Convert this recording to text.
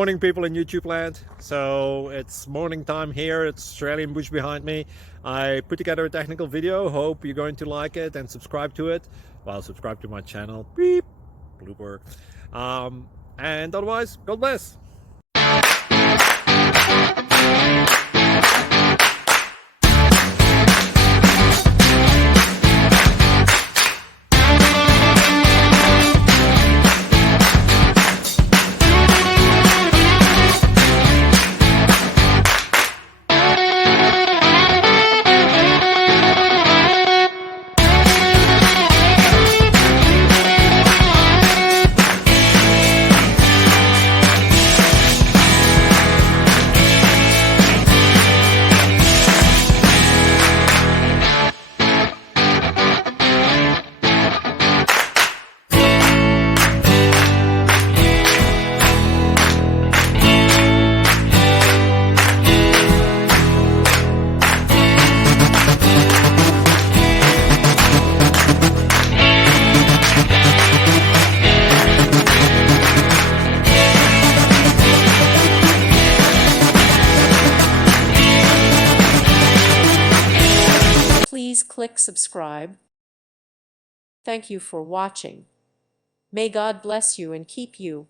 Morning, people in YouTube land. So it's morning time here. It's Australian bush behind me. I put together a technical video. Hope you're going to like it and subscribe to it. Well, subscribe to my channel. Beep. Blooper. And otherwise, God bless. Please click subscribe. Thank you for watching. May God bless you and keep you.